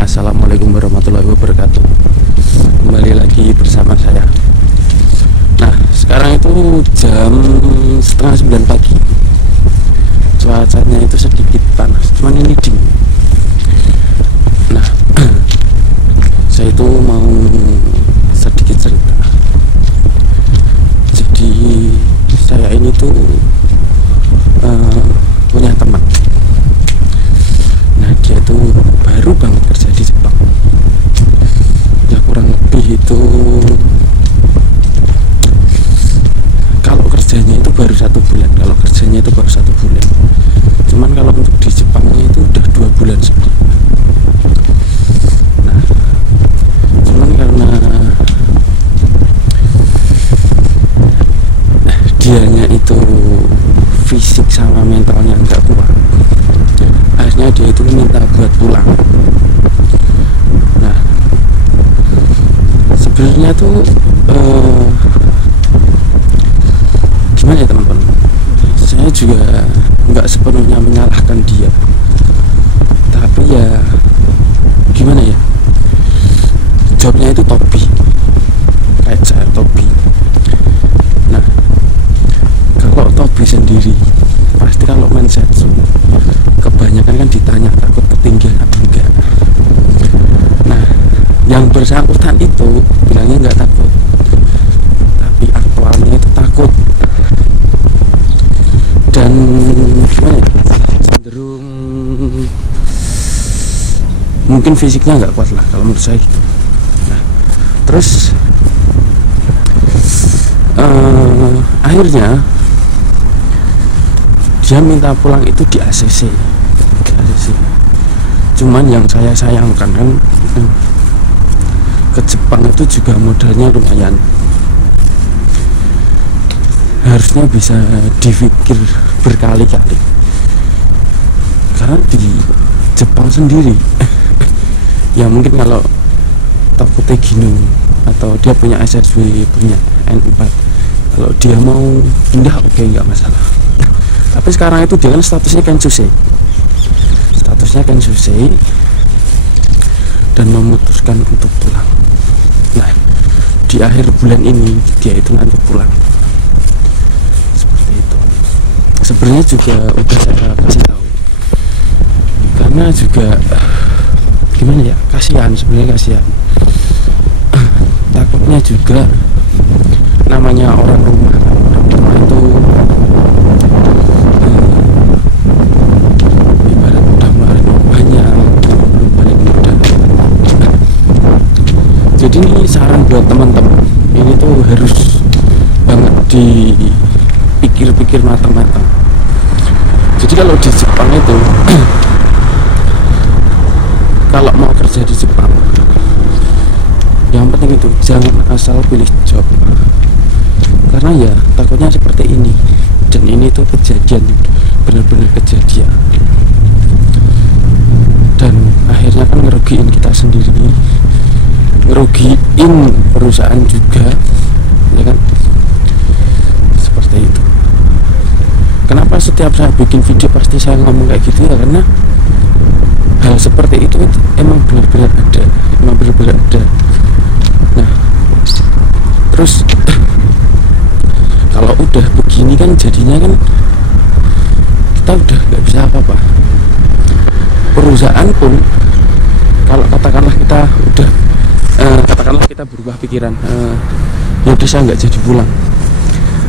Assalamualaikum warahmatullahi wabarakatuh. Kembali lagi bersama saya. Nah, sekarang itu jam setengah 9 pagi. Cuacanya itu sedikit panas, cuman ini dingin. Nah, saya itu mau sedikit cerita. Jadi saya ini tuh punya teman. Nah, dia tuh baru banget kerja di Jepang. Ya kurang lebih itu, kalau kerjanya itu baru 1 bulan. Cuman kalau untuk di Jepangnya itu udah 2 bulan sudah. Nah, cuman karena dianya itu fisik sama mentalnya nggak kuat, akhirnya dia itu minta buat pulang. Nah, sebenarnya tuh gimana ya teman-teman, saya juga nggak sepenuhnya menyalahkan dia, tapi ya gimana ya, jobnya itu topi, kayak saya topi. Nah, kalau topi sendiri pasti kalau mensetsu kebanyakan kan ditanya takut ketinggian apa enggak. Nah, yang bersangkutan itu bilangnya nggak takut, tapi aktualnya itu takut. Dan gimana ya, cenderung mungkin fisiknya nggak kuat lah kalau menurut saya gitu. Nah, terus akhirnya dia minta pulang itu di ACC. Cuman yang saya sayangkan kan, ke Jepang itu juga modalnya lumayan. Harusnya bisa dipikir berkali-kali, karena di Jepang sendiri ya mungkin kalau takutnya gini atau dia punya SSW, punya N4, kalau dia mau pindah oke, nggak masalah. Tapi sekarang itu dia kan statusnya Kensusei dan memutuskan untuk pulang. Nah, di akhir bulan ini dia itu nanti pulang. Seperti itu. Sebenarnya juga udah saya kasih tahu, karena juga gimana ya, kasihan, sebenarnya kasihan. Takutnya juga namanya orang rumah itu ibarat udah ngeluarin banyak, belum balik modal. Jadi ini saran buat teman-teman, ini tuh harus banget dipikir-pikir matang-matang. Jadi kalau di Jepang itu kalau mau kerja di Jepang, yang penting itu jangan asal pilih job, karena ya takutnya seperti ini. Dan ini tuh kejadian, benar-benar kejadian, dan akhirnya kan ngerugiin kita sendiri, ngerugiin perusahaan juga, ya kan. Seperti itu. Kenapa setiap saya bikin video pasti saya ngomong kayak gitu ya, karena hal seperti itu emang benar-benar ada. Nah, terus kalau udah begini kan jadinya kan kita udah nggak bisa apa-apa. Perusahaan pun kalau katakanlah kita udah katakanlah kita berubah pikiran, ya udah saya nggak jadi pulang.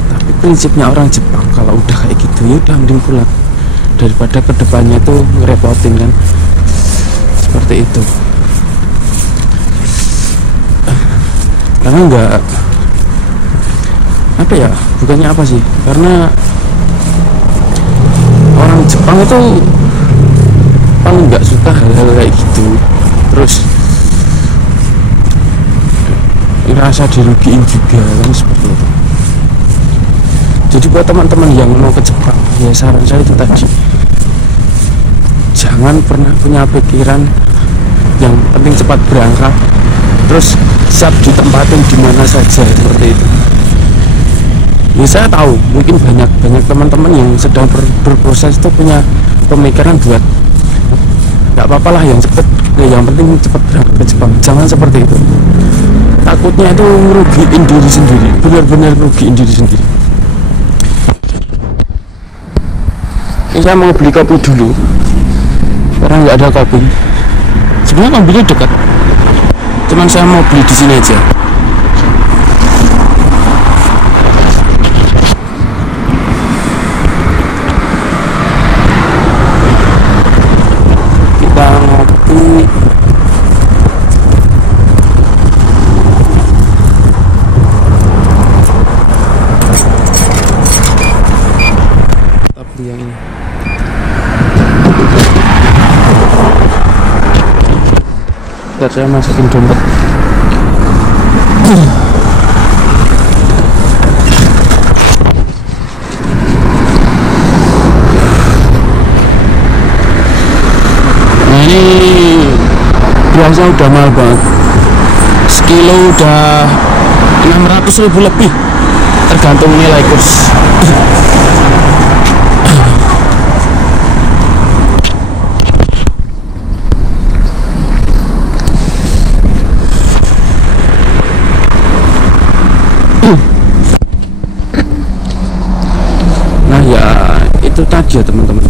Tapi prinsipnya orang Jepang kalau udah kayak gitu, ya udah mending pulang daripada kedepannya tuh ngerepotin kan. Seperti itu. Karena nggak apa ya, bukannya apa sih, karena orang Jepang itu paling nggak suka hal-hal kayak gitu. Terus ngerasa dirugiin juga kan, seperti itu. Jadi buat teman-teman yang mau ke Jepang, ya saran saya itu tadi, jangan pernah punya pikiran yang penting cepat berangkat, terus siap ditempatin di mana saja, seperti itu. Ya saya tahu mungkin banyak teman-teman yang sedang berproses itu punya pemikiran buat nggak apa-apa lah, yang cepet yang penting cepet berangkat ke Jepang. Jangan seperti itu, takutnya itu ngerugiin diri sendiri, benar-benar ngerugiin diri sendiri. Ini saya mau beli kopi dulu karena nggak ada kopi. Sebenarnya mobilnya dekat, cuman saya mau beli di sini aja. Kita ngopi. Kita beli yang ini. Biar saya masukin dompet. Nah ini biasa udah mahal banget, sekilo udah 600.000 lebih tergantung nilai kurs. Nah ya itu tadi ya teman-teman,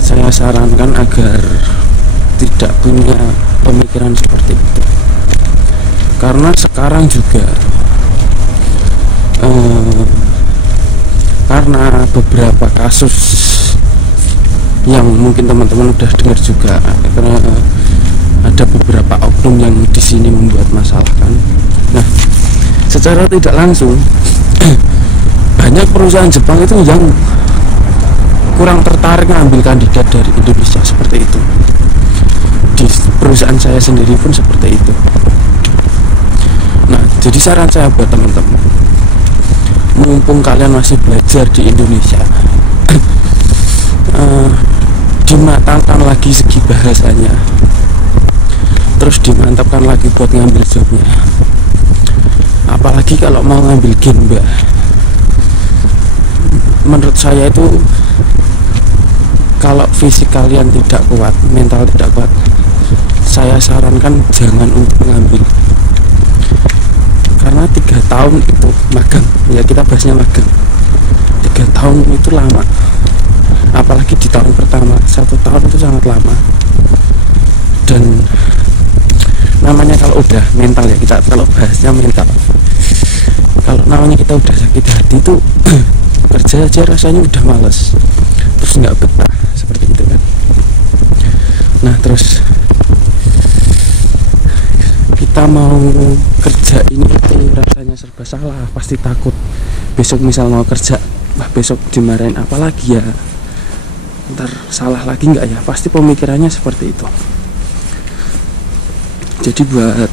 saya sarankan agar tidak punya pemikiran seperti itu, karena sekarang juga karena beberapa kasus yang mungkin teman-teman udah dengar juga, karena ada beberapa oknum yang di sini membuat masalah kan. Nah secara tidak langsung banyak perusahaan Jepang itu yang kurang tertarik ngambil kandidat dari Indonesia seperti itu. Di perusahaan saya sendiri pun seperti itu. Nah jadi saran saya buat teman-teman, mumpung kalian masih belajar di Indonesia, dimatangkan lagi segi bahasanya, terus dimantapkan lagi buat ngambil jobnya. Apalagi kalau mau ngambil Genba, menurut saya itu kalau fisik kalian tidak kuat, mental tidak kuat, saya sarankan jangan untuk mengambil. Karena 3 tahun itu magang, ya kita bahasnya magang, 3 tahun itu lama, apalagi di tahun pertama. 1 tahun itu sangat lama. Dan namanya kalau udah mental, ya kita kalau bahasnya mental, kalau namanya kita udah sakit hati itu kerja aja rasanya udah males, terus nggak betah seperti itu kan. Nah terus kita mau kerja ini itu rasanya serba salah, pasti takut besok misal mau kerja, wah besok dimarahin apalagi ya, ntar salah lagi nggak ya, pasti pemikirannya seperti itu. Jadi buat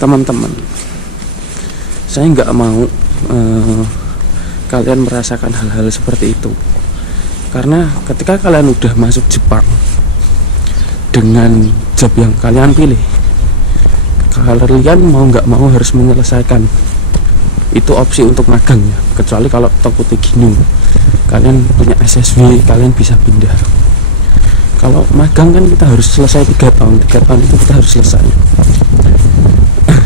teman-teman, saya nggak mau kalian merasakan hal-hal seperti itu, karena ketika kalian udah masuk Jepang dengan job yang kalian pilih, kalian mau nggak mau harus menyelesaikan. Itu opsi untuk magang ya, kecuali kalau Tokute Ginyu kalian punya SSW, kalian bisa pindah. Kalau magang kan kita harus selesai 3 tahun, 3 tahun itu kita harus selesai.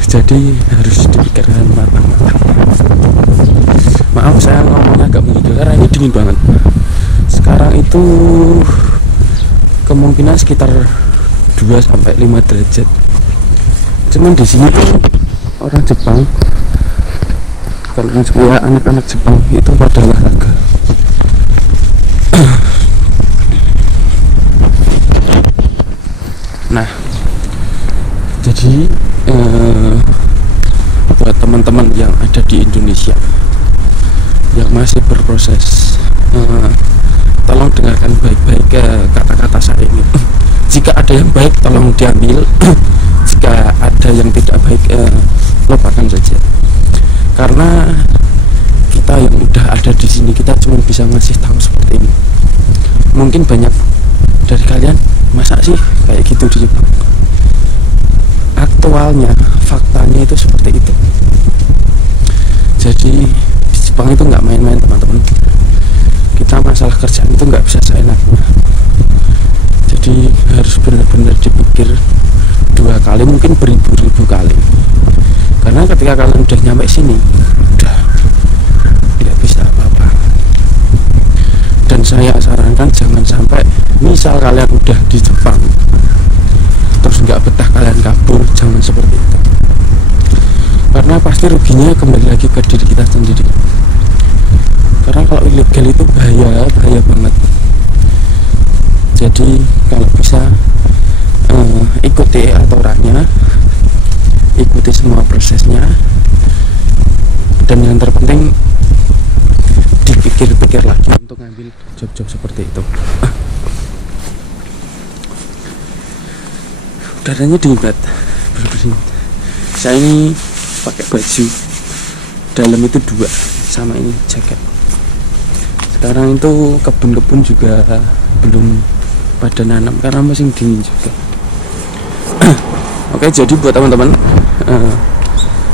Jadi harus dipikirkan matang-matang. Maaf saya ngomongnya agak menggigil karena ini dingin banget. Sekarang itu kemungkinan sekitar 2-5 derajat. Cuman di sini tuh orang Jepang, kalau semua anak-anak Jepang itu pada olahraga. Nah, jadi buat teman-teman yang ada di Indonesia yang masih berproses, tolong dengarkan baik-baik kata-kata saya ini. Jika ada yang baik tolong diambil, jika ada yang tidak baik lupakan saja. Karena kita yang udah ada di sini, kita cuma bisa ngasih tahu seperti ini. Mungkin banyak dari kalian, masa sih kayak gitu di Jepang? Aktualnya, faktanya itu seperti itu. Jadi di Jepang itu nggak main-main teman-teman. Kita masalah kerjaan itu nggak bisa seenaknya. Jadi berpikir 2 kali, mungkin beribu-ribu kali. Karena ketika kalian udah nyampe sini, udah tidak bisa apa-apa. Dan saya sarankan jangan sampai misal kalian udah di Jepang terus nggak betah kalian kabur, jangan seperti itu. Karena pasti ruginya kembali lagi ke diri kita sendiri. Karena kalau ilegal itu bahaya banget. Jadi kalau bisa ikuti aturannya, ikuti semua prosesnya, dan yang terpenting dipikir-pikir lagi untuk ngambil job-job seperti itu. Udaranya dingin banget, bersih. Saya ini pakai baju dalam itu 2, sama ini jaket. Sekarang itu kebun-kebun juga belum pada nanam karena musim dingin juga. Oke, jadi buat teman-teman,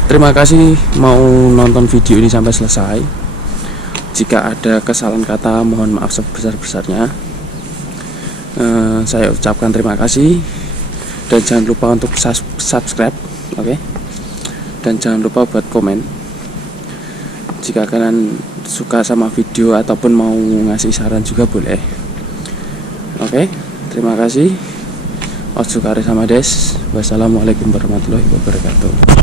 terima kasih mau nonton video ini sampai selesai. Jika ada kesalahan kata, mohon maaf sebesar-besarnya. Saya ucapkan terima kasih. Dan jangan lupa untuk subscribe, oke? Dan jangan lupa buat komen. Jika kalian suka sama video ataupun mau ngasih saran juga boleh. Oke, terima kasih. Otsukare sama des. Wassalamualaikum warahmatullahi wabarakatuh.